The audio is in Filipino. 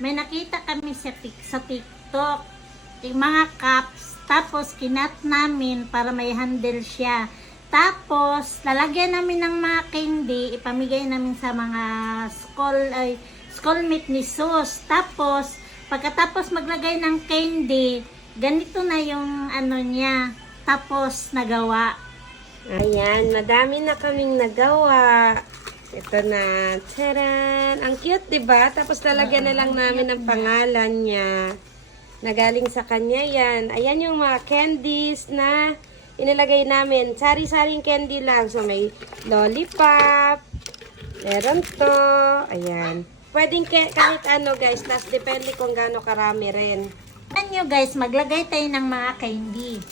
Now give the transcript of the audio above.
may nakita kami sa TikTok, yung mga cups, tapos kinat namin para may handle siya. Tapos, lalagyan namin ng mga candy, ipamigay namin sa mga schoolmate ni Sus. Tapos, pagkatapos maglagay ng candy, ganito na yung ano niya. Tapos, nagawa. Ayan, madami na kaming nagawa. Ito na. Taran! Ang cute, diba? Tapos lalagyan na lang namin ang pangalan niya. Nagaling sa kanya yan. Ayan yung mga candies na inilagay namin. Sari-saring candy lang. So, may lollipop. Meron to. Ayan. Pwedeng kahit ano, guys. Tapos, depende kung gaano karami rin. Ayan nyo guys, maglagay tayo ng mga candy.